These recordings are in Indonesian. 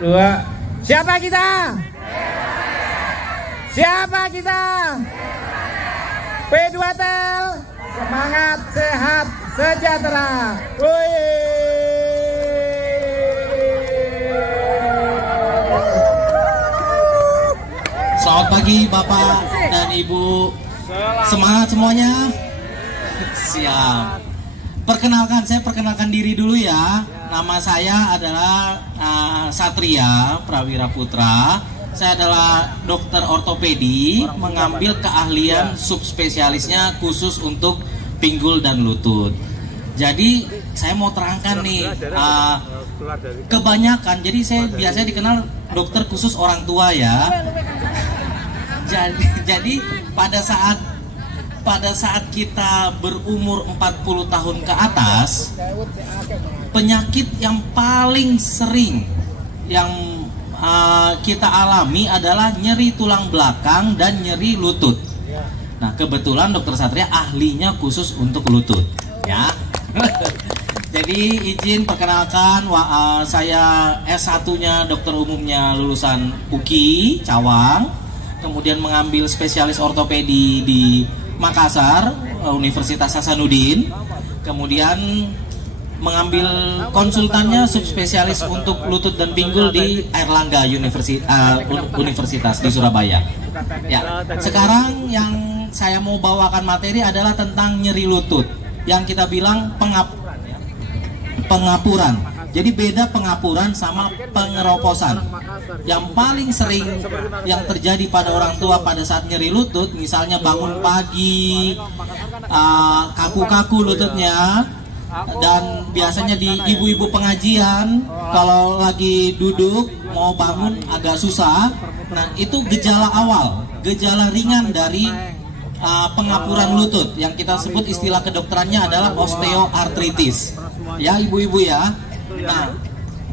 dua. Siapa kita? Siapa kita? P2Tel. Semangat, sehat, sejahtera. Selamat pagi Bapak dan Ibu. Semangat semuanya. Siap. Saya perkenalkan diri dulu ya. Nama saya adalah Satria Prawira Putra. Saya adalah dokter ortopedi, mengambil keahlian subspesialisnya khusus untuk pinggul dan lutut. Jadi saya mau terangkan nih, kebanyakan, jadi saya biasanya dikenal dokter khusus orang tua ya. Jadi pada saat kita berumur 40 tahun ke atas, penyakit yang paling sering yang kita alami adalah nyeri tulang belakang dan nyeri lutut. Nah, kebetulan dokter Satria ahlinya khusus untuk lutut ya. Jadi izin perkenalkan, saya S1-nya dokter umumnya lulusan UKI Cawang, kemudian mengambil spesialis ortopedi di Makassar, Universitas Hasanuddin, kemudian mengambil konsultannya subspesialis untuk lutut dan pinggul di Airlangga Universitas di Surabaya. Ya, sekarang yang saya mau bawakan materi adalah tentang nyeri lutut, yang kita bilang pengapuran. Jadi beda pengapuran sama pengeroposan. Yang paling sering yang terjadi pada orang tua pada saat nyeri lutut, misalnya bangun pagi, kaku-kaku lututnya, dan biasanya di ibu-ibu pengajian kalau lagi duduk mau bangun agak susah. Nah, itu gejala awal, gejala ringan dari pengapuran lutut, yang kita sebut istilah kedokterannya adalah osteoartritis ya ibu-ibu ya. Nah,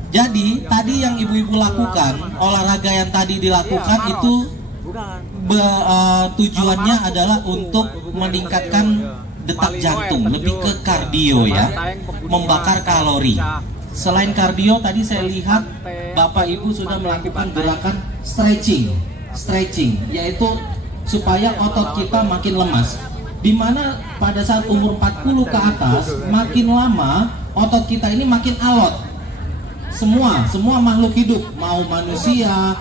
jadi tadi yang ibu-ibu lakukan, olahraga yang tadi dilakukan itu tujuannya adalah untuk meningkatkan detak jantung, lebih ke kardio ya, membakar kalori. Selain kardio, tadi saya lihat Bapak Ibu sudah melakukan gerakan stretching, yaitu supaya otot kita makin lemas. Dimana pada saat umur 40 ke atas, makin lama otot kita ini makin alot. Semua makhluk hidup, mau manusia,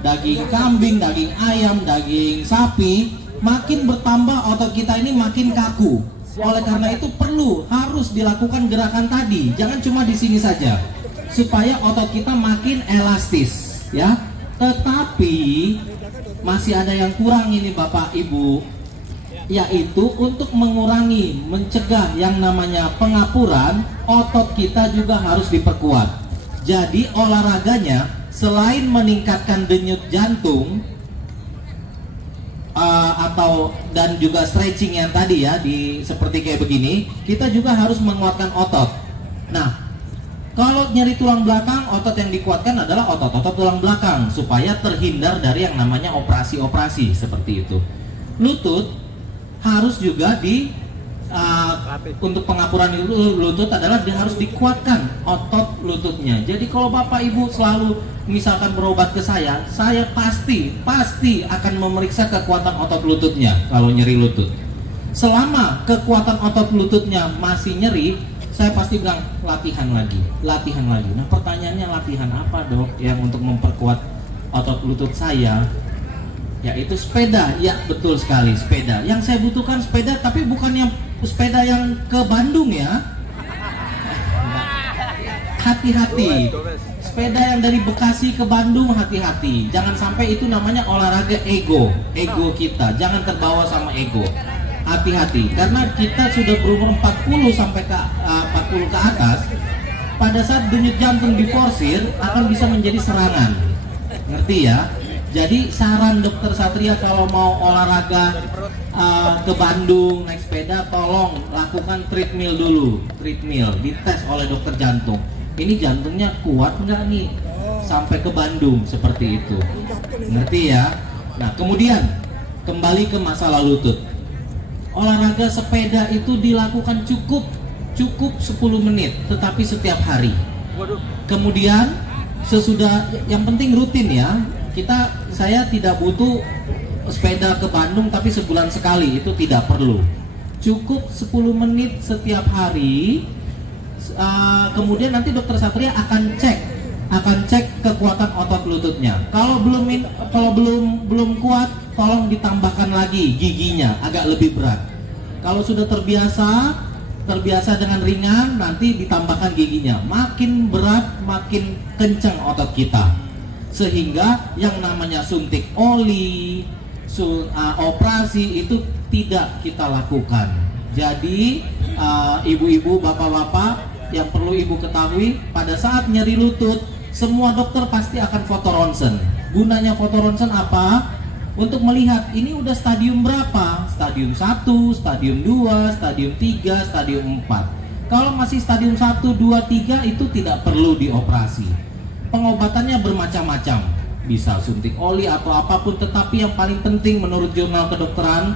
daging kambing, daging ayam, daging sapi, makin bertambah otot kita ini makin kaku. Oleh karena itu harus dilakukan gerakan tadi. Jangan cuma di sini saja, supaya otot kita makin elastis ya. Tetapi masih ada yang kurang ini Bapak Ibu, yaitu untuk mencegah yang namanya pengapuran, otot kita juga harus diperkuat. Jadi olahraganya selain meningkatkan denyut jantung, dan juga stretching yang tadi ya, seperti kayak begini, kita juga harus menguatkan otot. Nah, kalau nyeri tulang belakang, otot yang dikuatkan adalah otot-otot tulang belakang supaya terhindar dari yang namanya operasi-operasi seperti itu. Lutut harus juga untuk pengapuran lutut adalah harus dikuatkan otot lututnya. Jadi kalau Bapak Ibu selalu misalkan berobat ke saya pasti akan memeriksa kekuatan otot lututnya kalau nyeri lutut. Selama kekuatan otot lututnya masih nyeri, saya pasti bilang latihan lagi. Nah, pertanyaannya latihan apa dok yang untuk memperkuat otot lutut saya? Yaitu sepeda. Ya, betul sekali, sepeda. Yang saya butuhkan sepeda, tapi bukan yang sepeda yang ke Bandung ya. Hati-hati. Sepeda yang dari Bekasi ke Bandung, hati-hati. Jangan sampai itu namanya olahraga ego kita. Jangan terbawa sama ego. Hati-hati, karena kita sudah berumur 40 sampai ke 40 ke atas. Pada saat denyut jantung diforsir, akan bisa menjadi serangan. Ngerti ya? Jadi saran dokter Satria kalau mau olahraga ke Bandung naik sepeda, tolong lakukan treadmill dulu. Treadmill dites oleh dokter jantung. Ini jantungnya kuat nggak nih sampai ke Bandung, seperti itu. Ngerti ya? Nah, kemudian kembali ke masalah lutut. Olahraga sepeda itu dilakukan cukup 10 menit, tetapi setiap hari. Kemudian sesudah, yang penting rutin ya. Saya tidak butuh sepeda ke Bandung tapi sebulan sekali, itu tidak perlu. Cukup 10 menit setiap hari. Kemudian nanti dokter Satria akan cek kekuatan otot lututnya. Kalau belum kuat, tolong ditambahkan lagi giginya, agak lebih berat. Kalau sudah terbiasa dengan ringan, nanti ditambahkan giginya. Makin berat, makin kencang otot kita. Sehingga yang namanya suntik oli, operasi itu tidak kita lakukan. Jadi ibu-ibu, bapak-bapak, yang perlu ibu ketahui, pada saat nyeri lutut, semua dokter pasti akan foto ronsen. Gunanya foto ronsen apa? Untuk melihat ini udah stadium berapa, stadium 1, stadium 2, stadium 3, stadium 4. Kalau masih stadium 1, 2, 3 itu tidak perlu dioperasi. Pengobatannya bermacam-macam, bisa suntik oli atau apapun, tetapi yang paling penting menurut jurnal kedokteran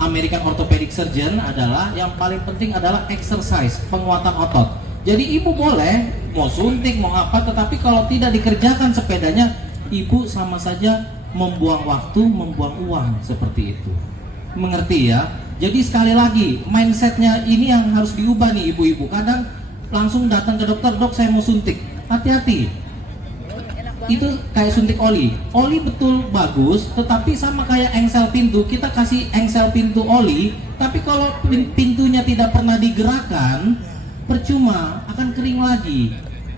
American Orthopedic Surgeon adalah yang paling penting adalah exercise, penguatan otot. Jadi ibu boleh mau suntik, mau apa, tetapi kalau tidak dikerjakan sepedanya, ibu sama saja membuang waktu, membuang uang, seperti itu. Mengerti ya? Jadi sekali lagi, mindsetnya ini yang harus diubah nih ibu-ibu. Kadang langsung datang ke dokter, dok saya mau suntik. Hati-hati. Itu kayak suntik oli. Oli betul bagus, tetapi sama kayak engsel pintu. Kita kasih engsel pintu oli, tapi kalau pintunya tidak pernah digerakkan, percuma, akan kering lagi.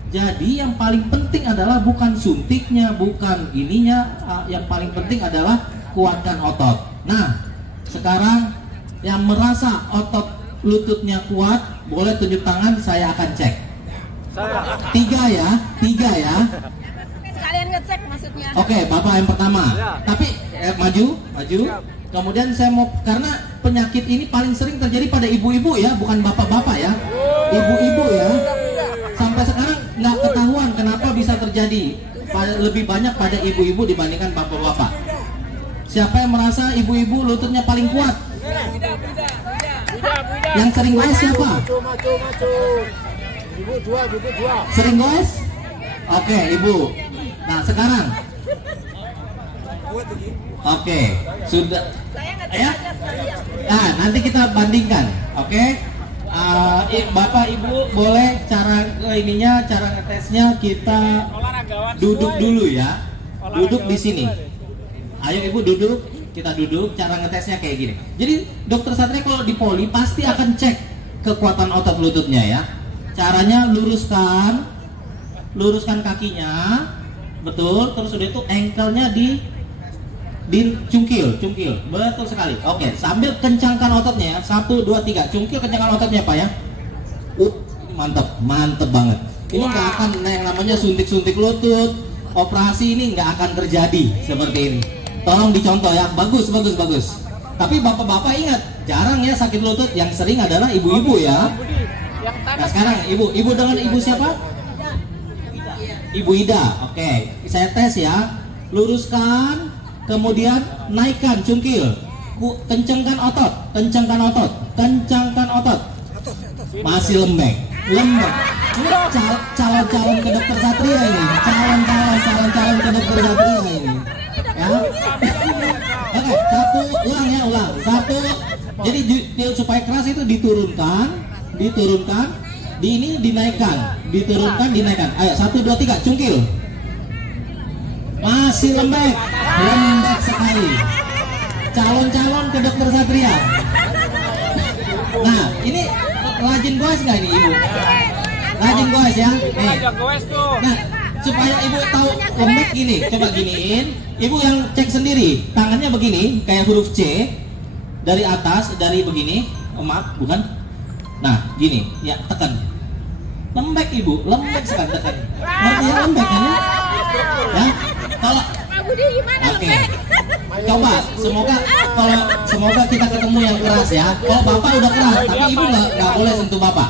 Jadi yang paling penting adalah bukan suntiknya, bukan ininya, yang paling penting adalah kuatkan otot. Nah, sekarang yang merasa otot lututnya kuat, boleh tunjuk tangan, saya akan cek. 3 ya. Sekalian ngecek maksudnya. Oke, bapak yang pertama. Tapi maju. Kemudian saya mau, karena penyakit ini paling sering terjadi pada ibu-ibu ya, bukan bapak-bapak ya. Ibu-ibu ya. Sampai sekarang nggak ketahuan kenapa bisa terjadi. Lebih banyak pada ibu-ibu dibandingkan bapak-bapak. Siapa yang merasa ibu-ibu lututnya paling kuat? Yang sering goes siapa? Ibu dua. Sering goes? Oke, ibu. Nah sekarang, oke, sudah. Ya. Nah nanti kita bandingkan, oke? Bapak ibu boleh cara ngetesnya kita duduk dulu ya, duduk di sini. Ayo ibu duduk, kita duduk. Cara ngetesnya kayak gini. Jadi dokter Satria kalau di poli pasti akan cek kekuatan otot lututnya ya. Caranya luruskan kakinya. Betul, terus udah itu ankle-nya di cungkil, betul sekali. Oke, sambil kencangkan ototnya ya. 1, 2, 3, cungkil, kencangkan ototnya pak ya. Mantep banget. Ini nggak akan yang namanya suntik lutut, operasi ini nggak akan terjadi seperti ini. Tolong dicontoh ya, bagus. Tapi bapak-bapak ingat, jarang ya sakit lutut, yang sering adalah ibu-ibu ya. Nah sekarang ibu dengan ibu siapa? Ibu Ida, oke. Saya tes ya. Luruskan, kemudian naikkan cungkil. Kencangkan otot. Masih lembek. Ini calon ke dokter Satria ini. Calon ke dokter Satria ini. Ya. Oke, ulang. 1. Jadi supaya keras itu diturunkan. Dinaikkan. Ayo 1, 2, 3, cungkil. Masih lembek sekali. Calon ke dokter Satria. Nah, ini rajin goes nggak ini ibu? Rajin goes ya. Nih. Nah, supaya ibu tahu lembek gini, coba giniin. Ibu yang cek sendiri, tangannya begini, kayak huruf C dari atas, dari begini. Oh, maaf, bukan. Nah, gini, ya tekan. Lembek ibu, lembek sekali tekan. Ngerti ya lembek kan ya? Ya, kalau oke. Coba, semoga kita ketemu yang keras ya. Kalau bapak udah keras, tapi ibu nggak boleh sentuh bapak.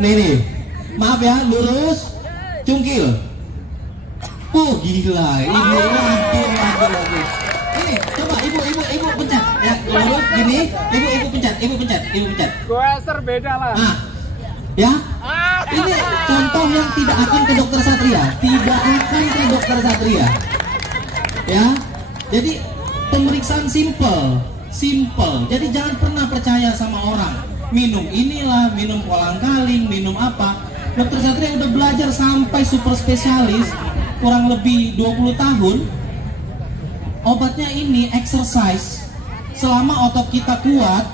Nih, maaf ya, lurus, cungkil. Gila, ini lagi. Ini, coba ibu pencet ya, lurus gini, ibu pencet. Goeser beda lah. Nah, Ya, ini contoh yang tidak akan ke dokter Satria, tidak akan ke dokter Satria. Ya, jadi pemeriksaan simple. Jadi jangan pernah percaya sama orang. Minum inilah, minum kolang-kaling, minum apa. Dokter Satria udah belajar sampai super spesialis, kurang lebih 20 tahun. Obatnya ini exercise. Selama otot kita kuat,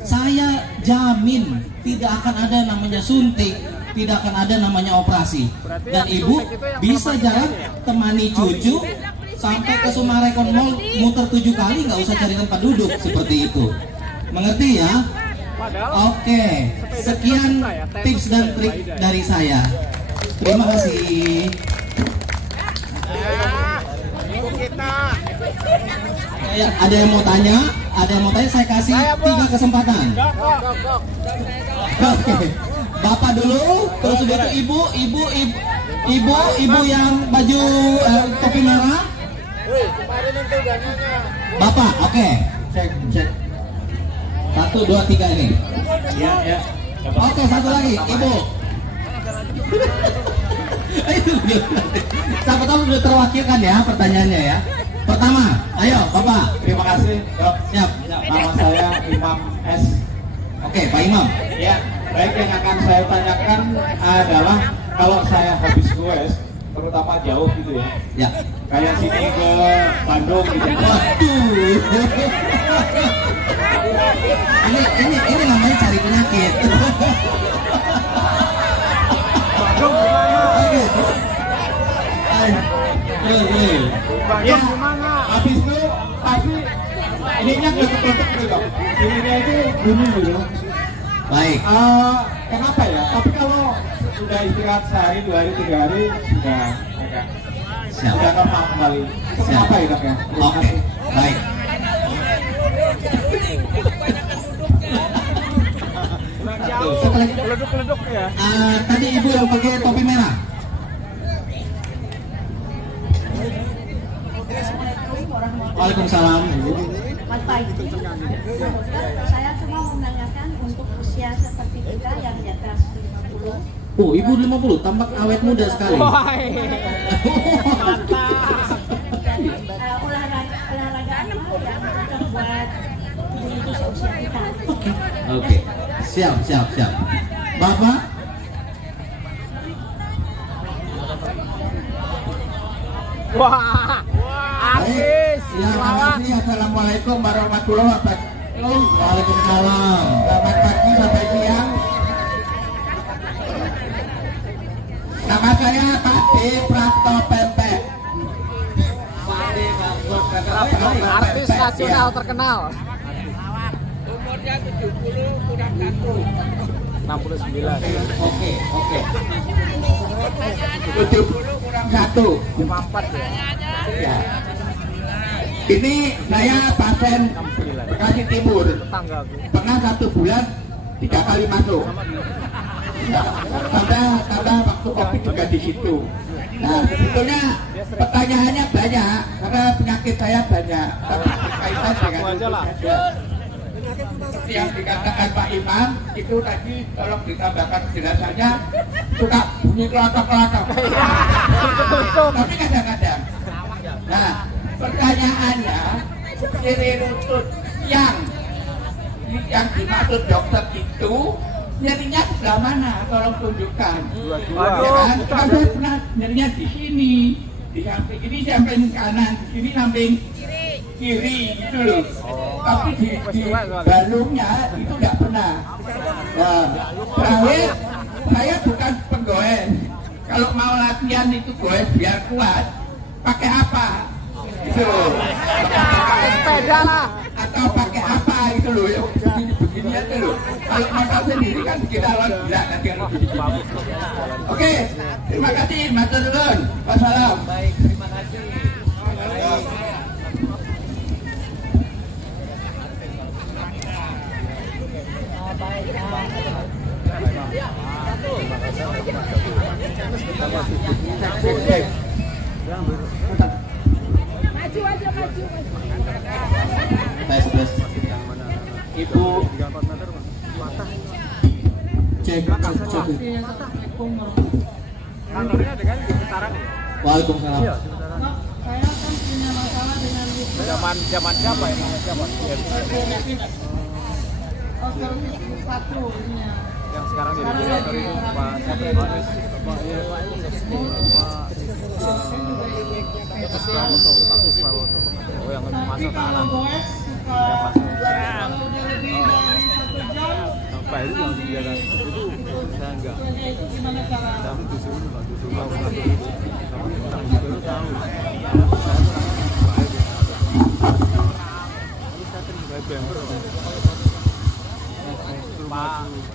saya jamin tidak akan ada namanya suntik, tidak akan ada namanya operasi. Dan ibu bisa jalan temani cucu sampai ke Sumarekon Mall muter 7 kali, nggak usah cari tempat duduk seperti itu. Mengerti ya? Oke, sekian tips dan trik dari saya. Terima kasih. Ya, ada yang mau tanya? Saya kasih 3 kesempatan. Oke, bapak dulu, terus udah itu ibu yang baju topi merah. Bapak, oke. Cek. 1, 2, 3 ini. Ya. Oke, satu lagi, ibu. Siapa tahu sudah terwakilkan ya pertanyaannya ya. Pertama, ayo Bapak. Terima kasih, Dok. Siap. Nama saya Imam S. Oke, Pak Imam. Ya, baik, yang akan saya tanyakan adalah kalau saya habis goes, terutama jauh gitu ya. Ya. Kayak sini ke Bandung gitu. Waduh. Ini namanya cari penyakit. Oke. Ya, habis itu pasti ininya ketuk-ketuk gitu, Dok. Ininya itu bunyi gitu. Baik. Kenapa ya? Tapi kalau sudah istirahat sehari, 2 hari, 3 hari sudah agak Siap. sudah normal kembali. Itu Siap. kenapa ya, Dok ya? Terima Oke. kasih. Baik. Satu lagi. Keleduk ya. Tadi ibu yang pakai topi merah. Waalaikumsalam. Mas Pak, saya cuma menanyakan untuk usia seperti kita yang di atas 50. Oh, ibu 50, tampak awet muda sekali. Dan olahraga apa yang cocok buat ibu seusia kita? Oke. Siap. Bapak? Wah, artis. Ya, makasih. Assalamualaikum warahmatullahi wabarakatuh. Waalaikumsalam. Selamat pagi sampai siang. Nama saya Pak D. Prapto Pempek. Artis nasional terkenal. Umurnya 70 kurang 1. 69. Oke. 70 kurang 1. 54 ya. Ya. Ini saya pasien Bekasi Timur. Tanggal. Pernah 1 bulan 3 kali masuk. Tambah waktu COVID juga di situ. Nah, sebetulnya pertanyaannya banyak karena penyakit saya banyak. Tapi kaitan dengan itu saja. Seperti yang dikatakan Pak Imam itu tadi, tolong ditambahkan penjelasannya, suka bunyi kelotok-kelotok. Tapi kadang-kadang. Nah, pertanyaannya, ciri lutut yang dimaksud dokter itu nyerinya sebelah mana? Tolong tunjukkan. Ya kan? Kan saya pernah nyerinya di sini, di samping ini samping kanan, di sini samping kiri gitu loh. Tapi di balungnya itu nggak pernah. Nah, terakhir saya bukan penggoes. Kalau mau latihan itu goes biar kuat, pakai apa? Gitu loh. Sepeda lah. Atau pakai apa gitu loh, ya begini aja loh. Kalau masak sendiri kan kita lawan gila nanti harus begini. Oke, terima kasih Mas Turun. Wassalam. Baik, terima kasih. Tes. Ibu Cek. Cek. Kantornya dengan di sekitaran ya? Waalaikumsalam. Iya. Saya kan punya masalah dengan Zaman siapa ini? Siapa? osteoartritis satu ini ya. Yang sekarang jadi direktur itu Pak siapa yang nulis? Pak Prawoto. Oh yang masuk ke anak. Kalau dia lebih dari 1 jam, Pak itu yang disediakan itu saya enggak. itu gimana cara? Tapi disuruh tahu.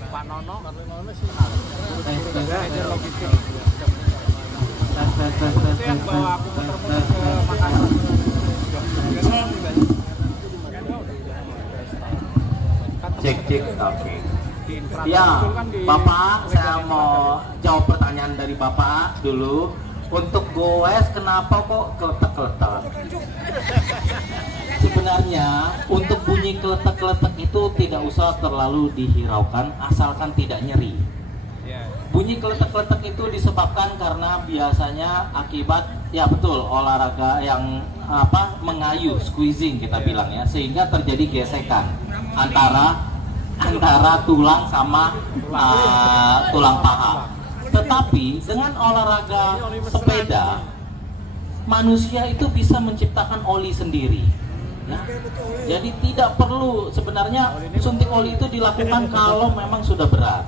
Pak Nono sih. Ini logistik. Yang bawa aku muter-muter ke Makassar. Cek, oke. Ya, Bapak, saya mau jawab pertanyaan dari Bapak dulu. Untuk goes, kenapa kok keletek-keletek? Sebenarnya, untuk bunyi keletek-keletek itu tidak usah terlalu dihiraukan, asalkan tidak nyeri. Bunyi keletek-keletek itu disebabkan karena biasanya akibat, ya betul, olahraga yang mengayuh, squeezing kita bilang ya, sehingga terjadi gesekan antara tulang sama tulang paha. Tetapi dengan olahraga sepeda, manusia itu bisa menciptakan oli sendiri. Ya. Jadi tidak perlu sebenarnya suntik oli itu dilakukan kalau memang sudah berat.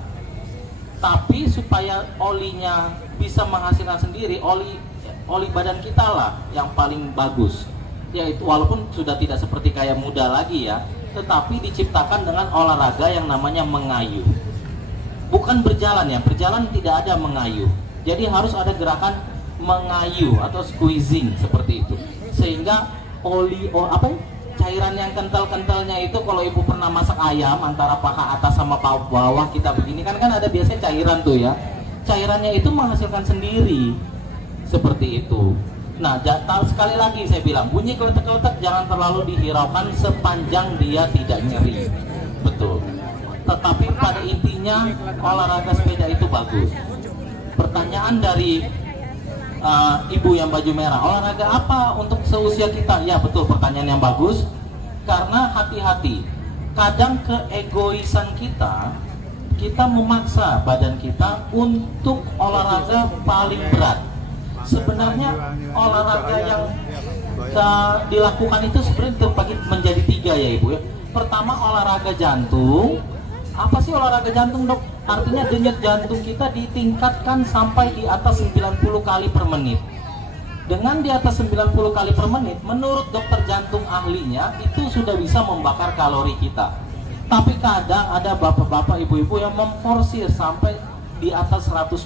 Tapi supaya olinya bisa menghasilkan sendiri, oli badan kita lah yang paling bagus. Yaitu walaupun sudah tidak seperti kayak muda lagi ya, tetapi diciptakan dengan olahraga yang namanya mengayuh. Bukan berjalan ya, berjalan tidak ada mengayuh. Jadi harus ada gerakan mengayuh atau squeezing seperti itu. Sehingga cairan yang kental-kentalnya itu, kalau ibu pernah masak ayam antara paha atas sama paha bawah kita begini kan ada biasanya cairan tuh ya. Cairannya itu menghasilkan sendiri seperti itu. Nah, sekali lagi saya bilang, bunyi keletek-keletek jangan terlalu dihiraukan sepanjang dia tidak nyeri. Betul. Tetapi pada intinya olahraga sepeda itu bagus. Pertanyaan dari ibu yang baju merah, olahraga apa untuk seusia kita? Ya betul, pertanyaan yang bagus. Karena hati-hati, kadang keegoisan kita memaksa badan kita untuk olahraga paling berat. Sebenarnya olahraga yang dilakukan itu sebenarnya terbagi menjadi 3 ya ibu ya. Pertama, olahraga jantung. Apa sih olahraga jantung, dok? Artinya denyut jantung kita ditingkatkan sampai di atas 90 kali per menit. Dengan di atas 90 kali per menit, menurut dokter jantung ahlinya, itu sudah bisa membakar kalori kita. Tapi kadang ada bapak-bapak, ibu-ibu yang memforsir sampai di atas 120,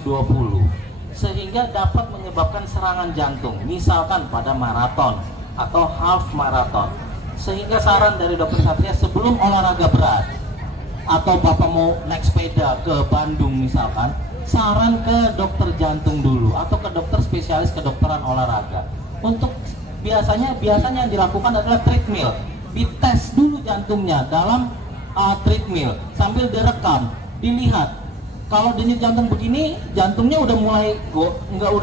sehingga dapat menyebabkan serangan jantung, misalkan pada maraton atau half maraton. Sehingga saran dari dokter Satria, sebelum olahraga berat atau bapak mau naik sepeda ke Bandung misalkan, saran ke dokter jantung dulu atau ke dokter spesialis kedokteran olahraga. Untuk biasanya yang dilakukan adalah treadmill, dites dulu jantungnya dalam treadmill sambil direkam, dilihat kalau denyut jantung begini, jantungnya udah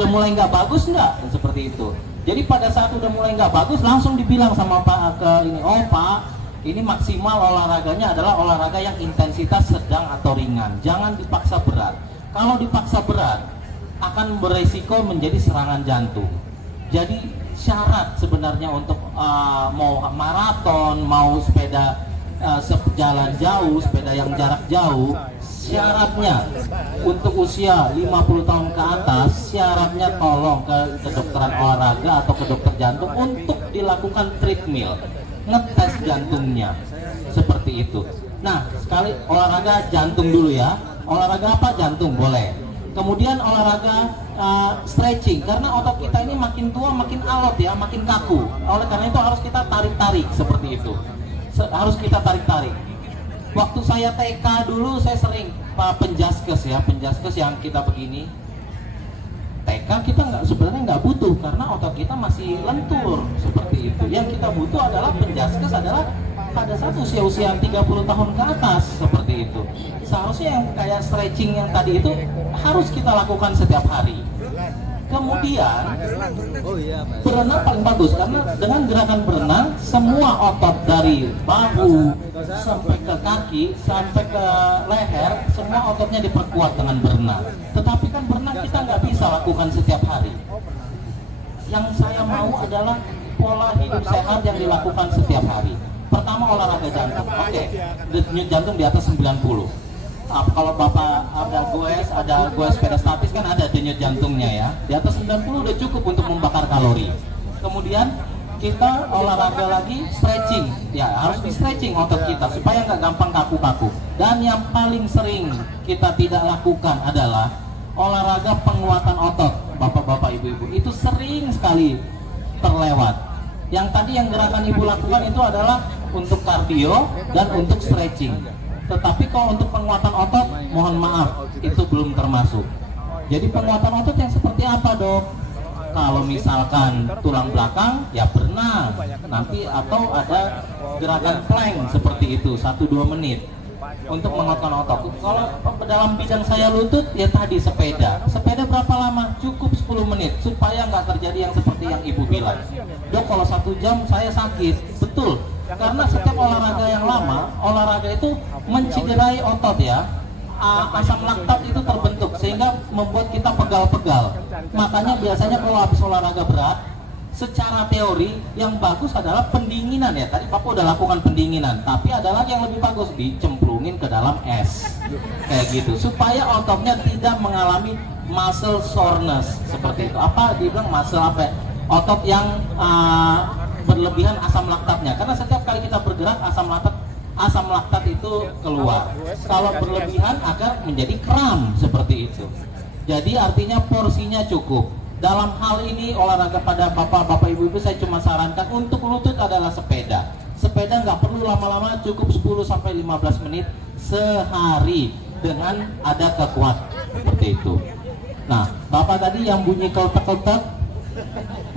mulai nggak bagus nggak, seperti itu. Jadi pada saat udah mulai nggak bagus, langsung dibilang sama Pak Pak, ini maksimal olahraganya adalah olahraga yang intensitas sedang atau ringan. Jangan dipaksa berat. Kalau dipaksa berat akan beresiko menjadi serangan jantung. Jadi syarat sebenarnya untuk mau maraton, mau sepeda jalan jauh, sepeda yang jarak jauh, syaratnya untuk usia 50 tahun ke atas, syaratnya tolong ke kedokteran olahraga atau ke dokter jantung untuk dilakukan treadmill, ngetes jantungnya, seperti itu. Nah, sekali olahraga jantung dulu ya. Olahraga apa? Jantung boleh. Kemudian olahraga stretching, karena otot kita ini makin tua makin alot ya, makin kaku. Oleh karena itu harus kita tarik-tarik seperti itu. Harus kita tarik-tarik. Waktu saya TK dulu saya sering penjaskes yang kita begini. TK kita sebenarnya nggak butuh karena otot kita masih lentur seperti itu. Yang kita butuh adalah penjaskes adalah pada saat usia-usia 30 tahun ke atas seperti itu. Seharusnya yang kayak stretching yang tadi itu harus kita lakukan setiap hari. Kemudian berenang paling bagus karena dengan gerakan berenang semua otot dari bahu sampai ke kaki sampai ke leher semua ototnya diperkuat dengan berenang. Tetapi kan berenang kita nggak bisa lakukan setiap hari. Yang saya mau adalah pola hidup sehat yang dilakukan setiap hari. Pertama olahraga jantung. Oke, denyut jantung di atas 90. Kalau Bapak ada goes peristaltis kan ada denyut jantungnya ya. Di atas 90 udah cukup untuk membakar kalori. Kemudian kita olahraga lagi stretching. Ya, harus di stretching otot kita supaya nggak gampang kaku-kaku. Dan yang paling sering kita tidak lakukan adalah olahraga penguatan otot. Bapak-bapak, ibu-ibu, itu sering sekali terlewat. Yang tadi yang gerakan ibu lakukan itu adalah untuk kardio dan untuk stretching. Tetapi kalau untuk penguatan otot, mohon maaf, itu belum termasuk. Jadi penguatan otot yang seperti apa, Dok? Kalau misalkan tulang belakang, ya berenang. Nanti atau ada gerakan plank seperti itu, 1-2 menit untuk menguatkan otot. Kalau dalam bidang saya lutut, ya tadi sepeda. Sepeda berapa lama? Cukup 10 menit supaya nggak terjadi yang seperti yang Ibu bilang. Dok, kalau 1 jam saya sakit. Betul. Karena setiap olahraga yang lama, olahraga itu mencederai otot ya. Asam laktat itu terbentuk sehingga membuat kita pegal-pegal. Makanya biasanya kalau habis olahraga berat, secara teori yang bagus adalah pendinginan ya. Tadi Bapak udah lakukan pendinginan, tapi ada lagi yang lebih bagus, dicemplungin ke dalam es. Kayak gitu, supaya ototnya tidak mengalami muscle soreness seperti itu. Apa dibilang muscle apa? Otot yang berlebihan asam laktatnya, karena setiap kali kita bergerak asam laktat itu keluar. Kalau berlebihan akan menjadi kram seperti itu. Jadi artinya porsinya cukup. Dalam hal ini olahraga pada bapak ibu-ibu saya cuma sarankan untuk lutut adalah sepeda. Sepeda nggak perlu lama-lama, cukup 10-15 menit sehari dengan ada kekuatan seperti itu. Nah, Bapak tadi yang bunyi keltek-keltek,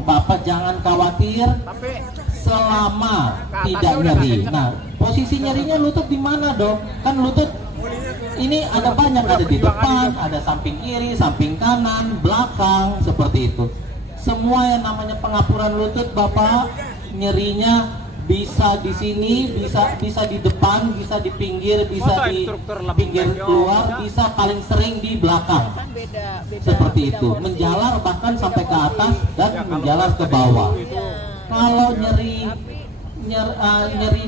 Bapak jangan khawatir selama tidak nyeri. Nah, posisi nyerinya lutut di mana, Dok? Kan lutut ini ada banyak, ada di depan, ada samping kiri, samping kanan, belakang, seperti itu. Semua yang namanya pengapuran lutut, Bapak, nyerinya bisa di sini, bisa di depan, bisa di pinggir, bisa di pinggir keluar, bisa paling sering di belakang. Seperti itu, menjalar bahkan sampai ke atas dan menjalar ke bawah. Kalau nyeri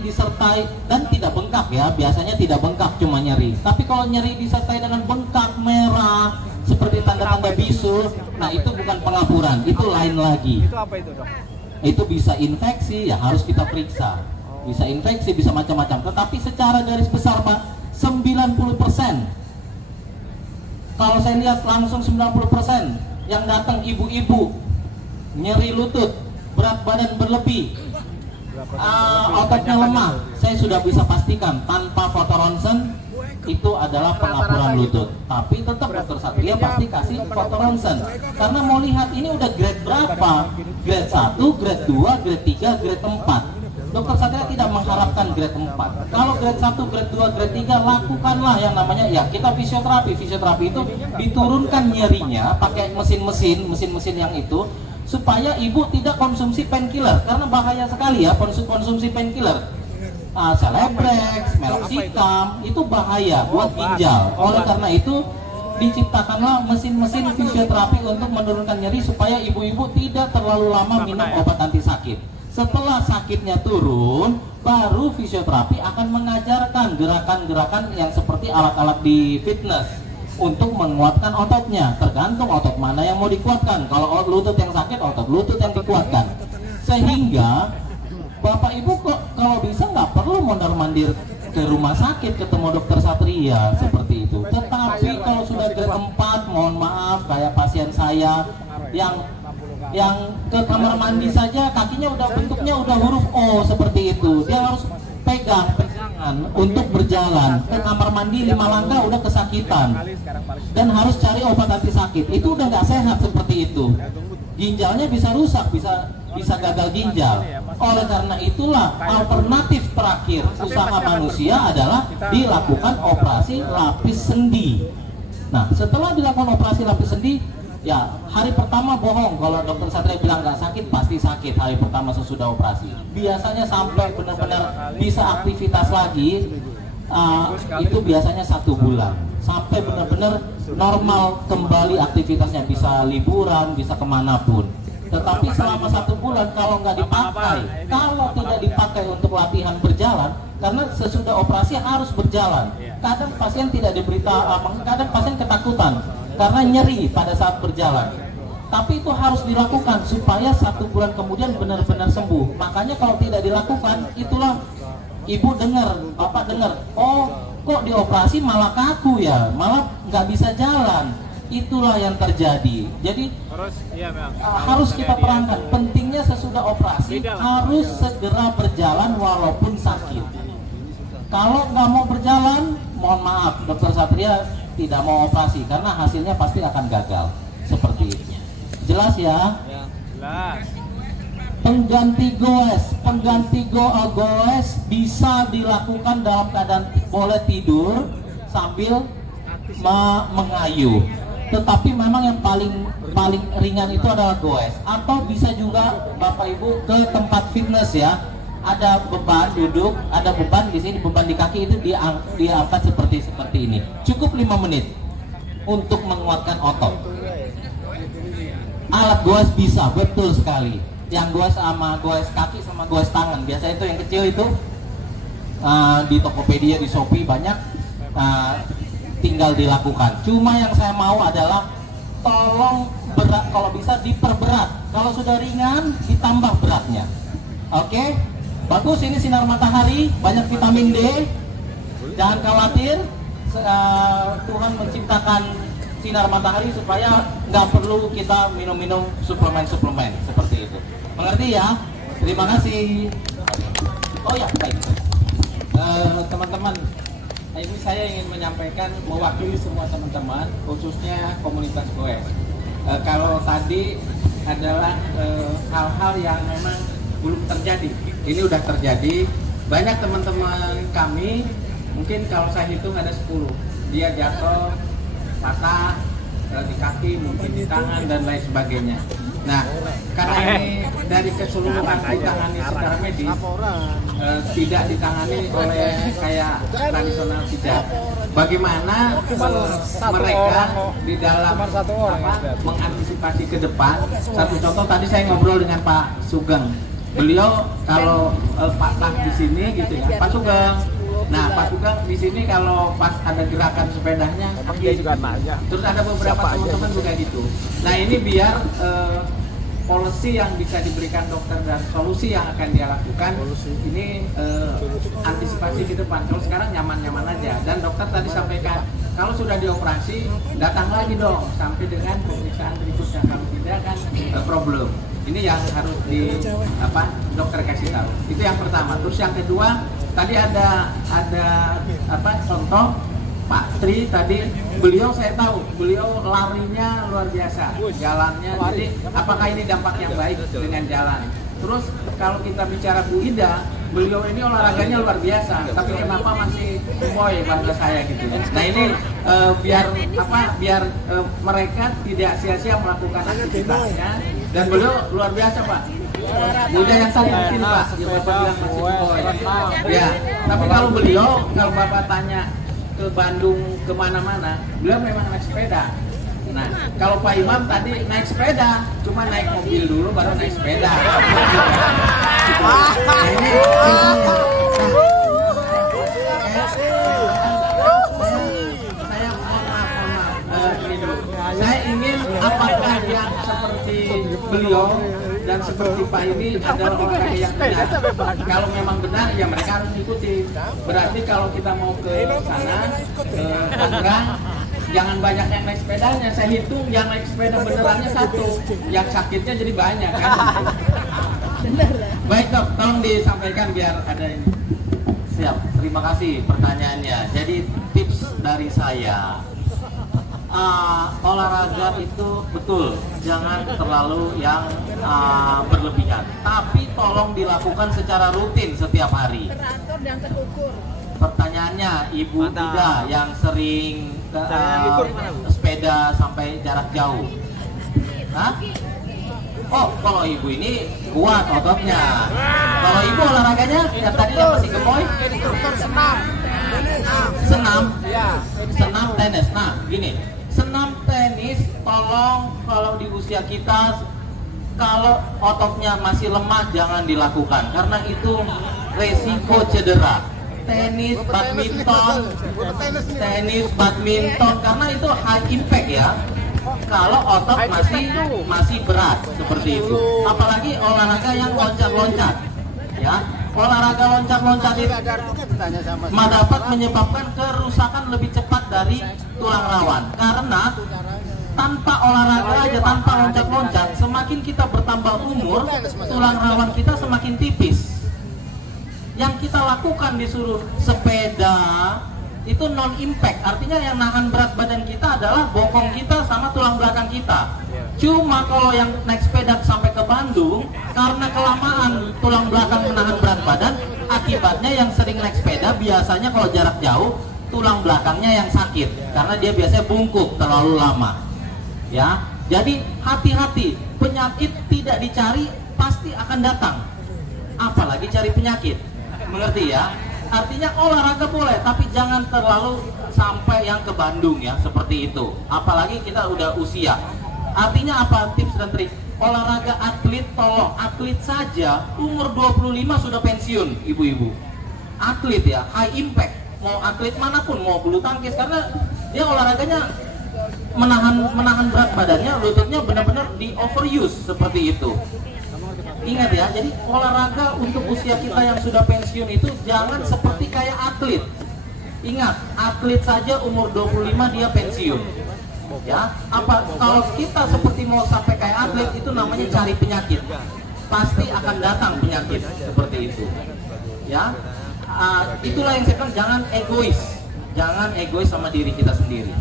disertai dan tidak bengkak ya, biasanya tidak bengkak, cuma nyeri. Tapi kalau nyeri disertai dengan bengkak merah seperti tanda-tanda bisul, nah itu bukan pengapuran, itu lain lagi. Itu apa itu, Dok? Itu bisa infeksi, ya harus kita periksa. Bisa infeksi, bisa macam-macam. Tetapi secara garis besar, Pak, 90%. Kalau saya lihat langsung 90% yang datang ibu-ibu nyeri lutut, berat badan berlebih, ototnya lemah, saya sudah bisa pastikan tanpa foto ronsen itu adalah pengapuran lutut. Tapi tetap dokter Satria pasti kasih foto ronsen karena mau lihat ini udah grade berapa, grade 1, grade 2, grade 3, grade 4. Dokter Satria tidak mengharapkan grade 4. Kalau grade 1, grade 2, grade 3 lakukanlah yang namanya ya kita fisioterapi. Fisioterapi itu diturunkan nyerinya pakai mesin-mesin yang itu supaya ibu tidak konsumsi painkiller karena bahaya sekali ya konsumsi painkiller. Celebrex, meloxicam itu bahaya buat ginjal. Oleh karena itu diciptakanlah mesin-mesin fisioterapi untuk menurunkan nyeri supaya ibu-ibu tidak terlalu lama minum obat anti sakit. Setelah sakitnya turun, baru fisioterapi akan mengajarkan gerakan-gerakan yang seperti alat-alat di fitness untuk menguatkan ototnya. Tergantung otot mana yang mau dikuatkan. Kalau lutut yang sakit, otot lutut yang dikuatkan. Sehingga Bapak Ibu kok kalau bisa nggak perlu mondar-mandir ke rumah sakit ketemu dokter Satria seperti itu. Tetapi kalau sudah grade 4, mohon maaf kayak pasien saya yang ke kamar mandi saja kakinya udah bentuknya udah huruf O seperti itu. Dia harus pegangan untuk berjalan ke kamar mandi 5 langkah udah kesakitan dan harus cari obat anti sakit. Itu udah nggak sehat seperti itu. Ginjalnya bisa rusak, bisa bisa gagal ginjal. Oleh karena itulah alternatif terakhir usaha manusia adalah dilakukan operasi lapis sendi. Nah, setelah dilakukan operasi lapis sendi, ya hari pertama bohong kalau dokter Satria bilang nggak sakit, pasti sakit hari pertama sesudah operasi. Biasanya sampai benar-benar bisa aktivitas lagi, itu biasanya 1 bulan. Sampai benar-benar normal kembali aktivitasnya, bisa liburan, bisa kemanapun. Tetapi selama 1 bulan kalau nggak dipakai, kalau tidak dipakai untuk latihan berjalan, karena sesudah operasi harus berjalan. Kadang pasien tidak kadang pasien ketakutan karena nyeri pada saat berjalan. Tapi itu harus dilakukan supaya 1 bulan kemudian benar-benar sembuh. Makanya kalau tidak dilakukan, itulah ibu dengar, bapak dengar, oh kok dioperasi malah kaku ya, malah nggak bisa jalan. Itulah yang terjadi. Jadi harus kita perangkan. Pentingnya sesudah operasi harus segera berjalan walaupun sakit. Kalau nggak mau berjalan, mohon maaf, dokter Satria tidak mau operasi karena hasilnya pasti akan gagal. Seperti itu. Jelas ya? Jelas. Pengganti goes bisa dilakukan dalam keadaan boleh tidur sambil mengayuh. Tetapi memang yang paling ringan itu adalah goes. Atau bisa juga Bapak Ibu ke tempat fitness ya. Ada beban duduk, ada beban di sini, beban di kaki itu diangkat seperti ini. Cukup 5 menit untuk menguatkan otot. Alat goes bisa, betul sekali. Yang goes sama goes kaki sama goes tangan, biasanya itu yang kecil itu di Tokopedia, di Shopee banyak, tinggal dilakukan. Cuma yang saya mau adalah tolong berat, kalau bisa diperberat. Kalau sudah ringan ditambah beratnya. Oke, bagus. Ini sinar matahari, banyak vitamin D. Jangan khawatir, Tuhan menciptakan sinar matahari supaya nggak perlu kita minum suplemen seperti itu. Mengerti ya? Terima kasih. Oh ya, baik. Teman-teman, ini saya ingin menyampaikan mewakili semua teman-teman, khususnya komunitas goes. Kalau tadi adalah hal-hal yang memang belum terjadi. Ini udah terjadi. Banyak teman-teman kami, mungkin kalau saya hitung ada 10. Dia jatuh, patah di kaki, mungkin di tangan dan lain sebagainya. Nah, karena ini dari keseluruhan ditangani secara medis, tidak ditangani oleh kayak tradisional pijat. Bagaimana mereka di dalam mengantisipasi ke depan? Satu contoh tadi saya ngobrol dengan Pak Sugeng. Beliau kalau patah di sini gitu ya, Pak Sugeng. Nah, Pak Sugeng di sini kalau pas ada gerakan sepedanya, terus ada beberapa teman-teman juga gitu. Nah, ini biar policy yang bisa diberikan dokter dan solusi yang akan dia lakukan ini antisipasi ke depan. Kalau sekarang nyaman-nyaman aja. Dan dokter tadi sampaikan kalau sudah dioperasi datang lagi dong sampai dengan pemeriksaan berikutnya. Kalau tidak kan problem. Ini yang harus dokter kasih tahu. Itu yang pertama. Terus yang kedua, tadi ada contoh Pak Tri tadi, beliau saya tahu beliau larinya luar biasa, jalannya. Jadi apakah ini dampak yang baik dengan jalan? Terus kalau kita bicara Bu Ida, beliau ini olahraganya luar biasa, tapi kenapa masih boy bahasa saya gitu. Nah ini biar mereka tidak sia-sia melakukan aktivitasnya. Dan beliau luar biasa Pak. Bu Ida yang tadi mungkin Pak, yang Bapak bilang masih boy. Ya, tapi kalau Bapak tanya ke Bandung kemana-mana, beliau memang naik sepeda. Nah, kalau Pak Imam tadi naik sepeda, cuma naik mobil dulu baru naik sepeda. Nah, ini saya mohon maaf. Saya ingin apakah yang seperti beliau dan seperti Pak ini adalah olahraga yang benar. Kalau memang benar, ya mereka harus ikuti. Berarti kalau kita mau ke sana, ke Tangerang, jangan banyak yang naik sepedanya. Saya hitung yang naik sepeda benerannya 1, yang sakitnya jadi banyak kan. Baik Dok, tolong disampaikan biar ada ini. Siap, terima kasih pertanyaannya. Jadi tips dari saya, olahraga itu betul, jangan terlalu yang berlebihan. Tapi tolong dilakukan secara rutin setiap hari. Teratur dan terukur. Pertanyaannya, Ibu tidak yang sering sepeda sampai jarak jauh? Hah? Oh, kalau Ibu ini kuat ototnya. Kalau Ibu olahraganya yang tadi yang masih gemoy? Senam. Senam? Ya. Senam tenis. Nah, gini, senam tenis tolong kalau di usia kita, kalau ototnya masih lemah jangan dilakukan karena itu resiko cedera. Tenis, badminton karena itu high impact ya. Kalau otot masih berat seperti itu. Apalagi olahraga yang loncat-loncat ya. Olahraga loncat-loncat itu dapat menyebabkan kerusakan lebih cepat dari tulang rawan. Karena tanpa olahraga aja, tanpa loncat-loncat, semakin kita bertambah umur, tulang rawan kita semakin tipis. Yang kita lakukan disuruh sepeda itu non impact, artinya yang nahan berat badan kita adalah bokong kita sama tulang belakang kita. Cuma kalau yang naik sepeda sampai ke Bandung, karena kelamaan tulang belakang menahan berat badan, akibatnya yang sering naik sepeda biasanya kalau jarak jauh tulang belakangnya yang sakit karena dia biasanya bungkuk terlalu lama. Ya, jadi hati-hati, penyakit tidak dicari pasti akan datang. Apalagi cari penyakit, mengerti ya? Artinya olahraga boleh, tapi jangan terlalu sampai yang ke Bandung ya, seperti itu. Apalagi kita udah usia. Artinya apa tips dan trik? Olahraga atlet, tolong atlet saja umur 25 sudah pensiun, ibu-ibu. Atlet ya, high impact. Mau atlet manapun, mau bulu tangkis, karena dia olahraganya menahan berat badannya, lututnya benar-benar di overuse seperti itu. Ingat ya, jadi olahraga untuk usia kita yang sudah pensiun itu jangan seperti kayak atlet. Ingat, atlet saja umur 25 dia pensiun. Ya, apa kalau kita seperti mau sampai kayak atlet itu namanya cari penyakit. Pasti akan datang penyakit seperti itu. Ya. Itulah yang saya bilang, jangan egois. Jangan egois sama diri kita sendiri.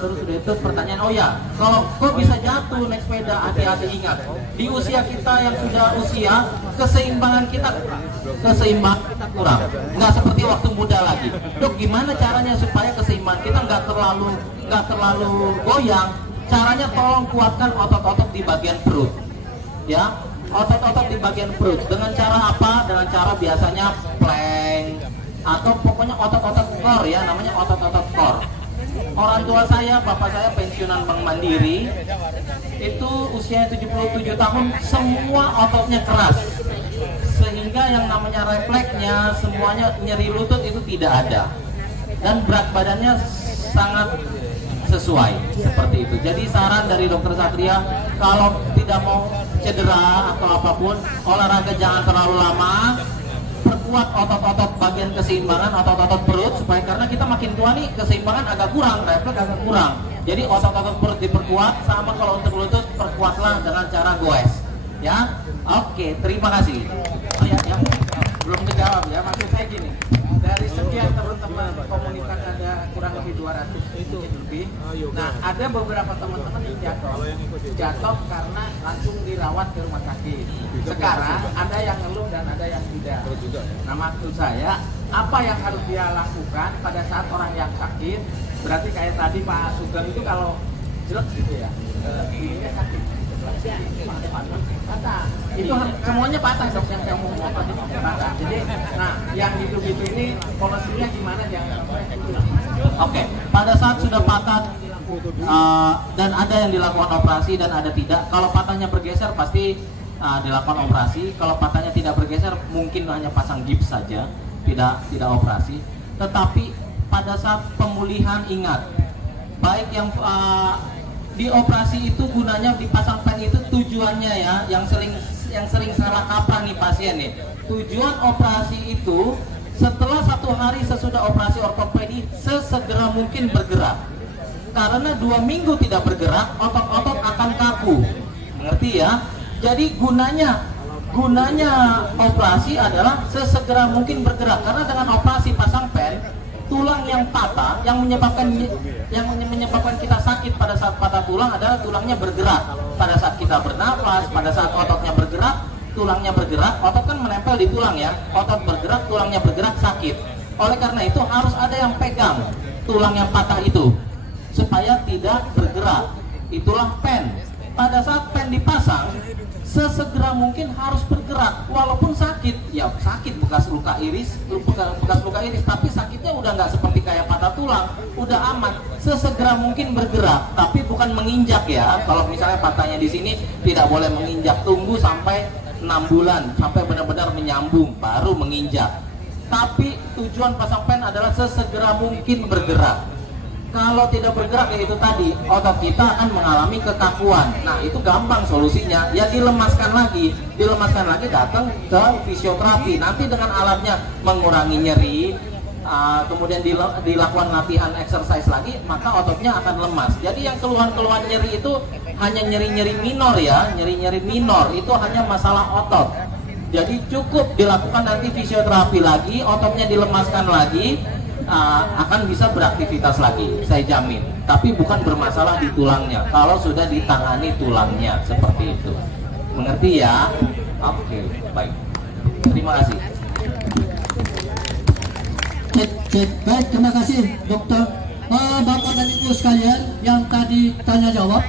Terus udah itu pertanyaan, oh ya, kalau kok bisa jatuh naik sepeda, hati-hati, ingat di usia kita yang sudah usia, keseimbangan kita kurang, nggak seperti waktu muda lagi. Dok, gimana caranya supaya keseimbangan kita nggak terlalu goyang? Caranya tolong kuatkan otot-otot di bagian perut, ya, otot-otot di bagian perut. Dengan cara apa? Dengan cara biasanya plank atau pokoknya otot-otot core ya, namanya otot-otot core. Orang tua saya, bapak saya pensiunan Bank Mandiri, itu usia 77 tahun, semua ototnya keras, sehingga yang namanya refleksnya, semuanya nyeri lutut itu tidak ada, dan berat badannya sangat sesuai seperti itu. Jadi saran dari Dokter Satria, kalau tidak mau cedera atau apapun, olahraga jangan terlalu lama. Perkuat otot-otot bagian keseimbangan, otot-otot perut, supaya karena kita makin tua nih keseimbangan agak kurang, refleks agak kurang. Jadi otot-otot perut diperkuat, sama kalau untuk lutut perkuatlah dengan cara goes. Ya, oke, terima kasih. Oh ya, yang belum dijawab ya, maksud saya gini. Dari sekian teman-teman komunitas ada kurang lebih 200 itu lebih. Nah, ada beberapa teman-teman yang jatuh karena langsung dirawat ke rumah sakit. Sekarang ada yang ngeluh dan ada yang tidak. Nah, maksud saya, apa yang harus dia lakukan pada saat orang yang sakit? Berarti kayak tadi Pak Sugeng itu kalau jelek gitu ya, ininya sakit. Patah. Itu semuanya patah, dok, yang saya mau ngomong tadi patah. Jadi, nah yang gitu-gitu ini polisinya gimana jangan sampai? Oke, pada saat sudah patah dan ada yang dilakukan operasi dan ada tidak. Kalau patahnya bergeser pasti dilakukan operasi. Kalau patahnya tidak bergeser mungkin hanya pasang gips saja, tidak operasi. Tetapi pada saat pemulihan ingat, baik yang di operasi itu gunanya dipasang pen itu tujuannya ya, yang sering salah kaprah nih pasien nih. Tujuan operasi itu setelah 1 hari sesudah operasi ortopedi sesegera mungkin bergerak. Karena 2 minggu tidak bergerak, otot-otot akan kaku. Mengerti ya? Jadi gunanya operasi adalah sesegera mungkin bergerak. Karena dengan operasi pasang pen, tulang yang patah yang menyebabkan kita sakit pada saat patah tulang adalah tulangnya bergerak. Pada saat kita bernapas, pada saat ototnya bergerak, tulangnya bergerak, otot kan menempel di tulang ya. Otot bergerak, tulangnya bergerak, sakit. Oleh karena itu harus ada yang pegang tulang yang patah itu supaya tidak bergerak. Itulah pen. Pada saat pen dipasang, sesegera mungkin harus bergerak walaupun sakit. Ya sakit, bekas luka iris, tapi sakitnya udah nggak seperti kayak patah tulang, udah aman. Sesegera mungkin bergerak, tapi bukan menginjak ya. Kalau misalnya patahnya di sini tidak boleh menginjak, tunggu sampai 6 bulan sampai benar-benar menyambung baru menginjak. Tapi tujuan pasang pen adalah sesegera mungkin bergerak. Kalau tidak bergerak ya itu tadi, otot kita akan mengalami kekakuan. Nah itu gampang solusinya, ya dilemaskan lagi datang ke fisioterapi. Nanti dengan alatnya mengurangi nyeri, kemudian dilakukan latihan exercise lagi, maka ototnya akan lemas. Jadi yang keluhan-keluhan nyeri itu hanya nyeri-nyeri minor ya, nyeri-nyeri minor itu hanya masalah otot. Jadi cukup dilakukan nanti fisioterapi lagi, ototnya dilemaskan lagi, akan bisa beraktivitas lagi, saya jamin. Tapi bukan bermasalah di tulangnya kalau sudah ditangani tulangnya, seperti itu. Mengerti ya? Oke, baik. Terima kasih. Baik, terima kasih dokter. Bapak dan Ibu sekalian yang tadi tanya jawab,